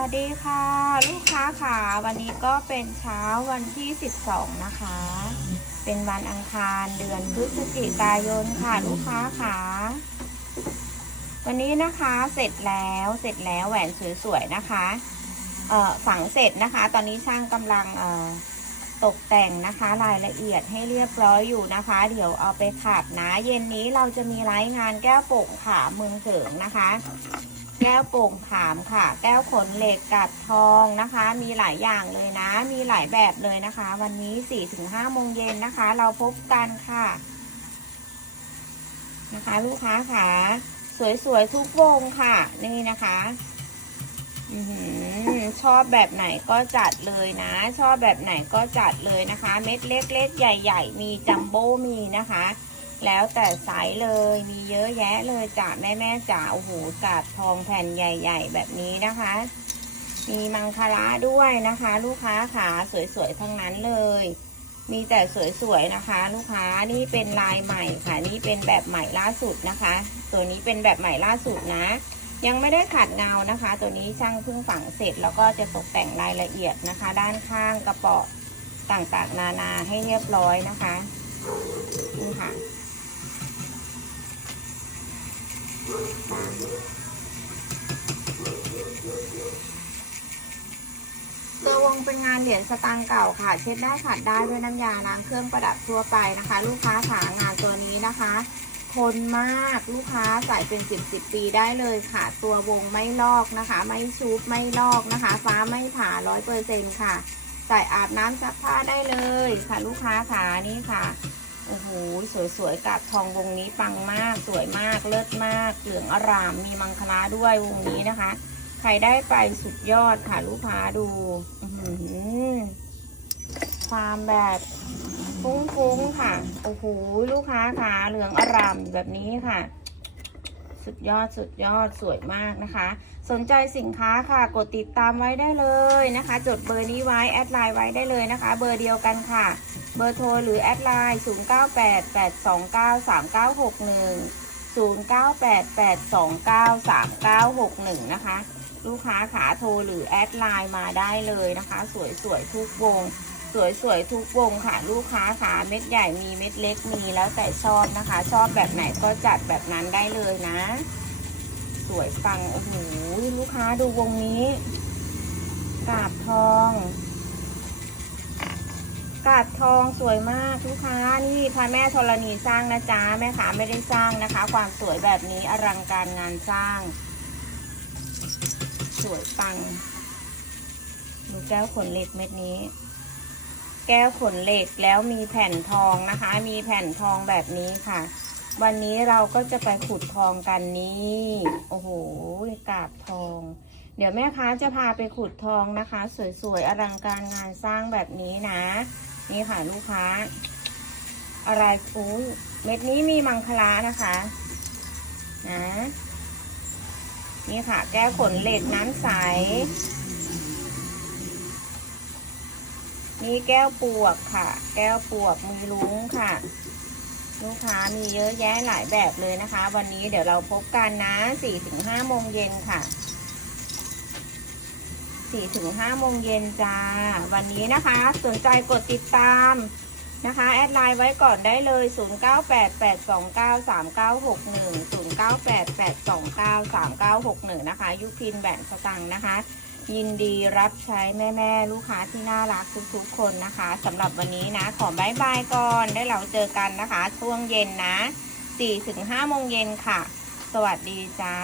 วัสดีค่ะ ลูกค้าค่ะ วันนี้ก็เป็นเช้าวันที่ 12 นะคะ เป็นวันอังคารเดือนพฤศจิกายนค่ะ ลูกค้าค่ะ วันนี้นะคะเสร็จแล้วเสร็จแล้วแหวนสวยๆนะคะเอ่อฝังเสร็จนะคะ ตอนนี้ช่างกำลังเอ่อตกแต่งนะคะรายละเอียดให้เรียบร้อยอยู่นะคะ เดี๋ยวเอาไปขัดนะ เย็นนี้เราจะมีไลฟ์งานแก้วโป่งขาเมืองเสริงนะคะ แก้วโป่งขามค่ะ แก้วขนเหล็กกัดทองนะคะ มีหลายอย่างเลยนะ มีหลายแบบเลยนะคะ วันนี้4-5ถึงห้าโมงเย็นนะคะ เราพบกันค่ะ นะคะ ลูกค้าค่ะ สวยๆทุกวงค่ะ นี่นะคะอือหือชอบแบบไหนก็จัดเลยนะ ชอบแบบไหนก็จัดเลยนะคะ เม็ดเล็กๆ ใหญ่ ๆ มีจัมโบ้มีนะคะ แล้วแต่ไซส์เลยมีเยอะแยะเลยจ้ะแม่แม่จ๋าโอ้โหกาดทองแผ่นใหญ่ ๆ แบบนี้นะคะ มีมังคลาด้วยนะคะ ลูกค้าขาสวยๆทั้งนั้นเลย มีแต่สวยๆนะคะ ลูกค้านี่เป็นลายใหม่ค่ะ นี่เป็นแบบใหม่ล่าสุดนะคะ ตัวนี้เป็นแบบใหม่ล่าสุดนะ ยังไม่ได้ขัดเงานะคะ ตัวนี้ช่างเพิ่งฝังเสร็จแล้วก็จะตกแต่งรายละเอียดนะคะ ด้านข้างกระเป๋อต่างๆ นานาให้เรียบร้อยนะคะนี่ค่ะ ตัววงเป็นงานเหรียญสตางค์เก่าค่ะ เช็ดได้ขัดได้ด้วยน้ำยาล้างเครื่องประดับทั่วไปนะคะ ลูกค้าขางานตัวนี้นะคะทนมากลูกค้าใส่เป็นสิบสิบปีได้เลยค่ะ ตัววงไม่ลอกนะคะ ไม่ชุบไม่ลอกนะคะ ฟ้าไม่ผ่าร้อยเปอร์เซ็นค่ะ ใส่อาบน้ำซักผ้าได้เลยค่ะ ลูกค้าขานี่ค่ะ โอ้โหสวยๆกับทองวงนี้ปังมากสวยมากเลิศมาก เหลืองอารามมีมังคลาด้วยวงนี้นะคะ ใครได้ไปสุดยอดค่ะลูกค้าดูความแบบฟุ้งๆค่ะ โอ้โหลูกค้าขาเหลืองอร่ามแบบนี้ค่ะ สุดยอดสุดยอดสวยมากนะคะ สนใจสินค้าค่ะ กดติดตามไว้ได้เลยนะคะ จดเบอร์นี้ไว้ แอดไลน์ไว้ได้เลยนะคะ เบอร์เดียวกันค่ะ เบอร์โทรหรือแอดไลน์0988293961นะคะ ลูกค้าขาโทรหรือแอดไลน์มาได้เลยนะคะ สวยๆทุกวง สวยๆทุกวงค่ะลูกค้าขาเม็ดใหญ่มีเม็ดเล็กมีแล้วแต่ชอบนะคะ ชอบแบบไหนก็จัดแบบนั้นได้เลยนะ สวยปังโอ้โหลูกค้าดูวงนี้กาบทองกาบทองสวยมากลูกค้านี่พระแม่ธรณีสร้างนะจ๊ะแม่ขาไม่ได้สร้างนะคะ ความสวยแบบนี้อลังการงานสร้าง สวยปังดูแก้วขนเหล็กเม็ดนี้ แก้วขนเหล็กแล้วมีแผ่นทองนะคะ มีแผ่นทองแบบนี้ค่ะ วันนี้เราก็จะไปขุดทองกันนี่โอ้โหกาบทอง เดี๋ยวแม่ค้าจะพาไปขุดทองนะคะ สวยๆอลังการงานสร้างแบบนี้นะ นี่ค่ะลูกค้า อะไรอุ้เม็ดนี้มีมังคลานะคะนะนี่ค่ะ แก้วขนเหล็กน้ำใส มีแก้วปวกค่ะ แก้วปวกมีลุงค่ะ ลูกค้ามีเยอะแยะหลายแบบเลยนะคะ วันนี้เดี๋ยวเราพบกันนะ4-5โมงเย็นค่ะ4-5โมงเย็นจ้า วันนี้นะคะ สนใจกดติดตามนะคะ แอดไลน์ไว้ก่อนได้เลย 0988293961 0988293961 นะคะ ยุพินแบนสตังค์นะคะ ยินดีรับใช้แม่แม่ๆลูกค้าที่น่ารักทุกๆคนนะคะสำหรับวันนี้นะ ขอบายบายก่อน ได้เราเจอกันนะคะ ช่วงเย็นนะ4-5โมงเย็นค่ะ สวัสดีจ้า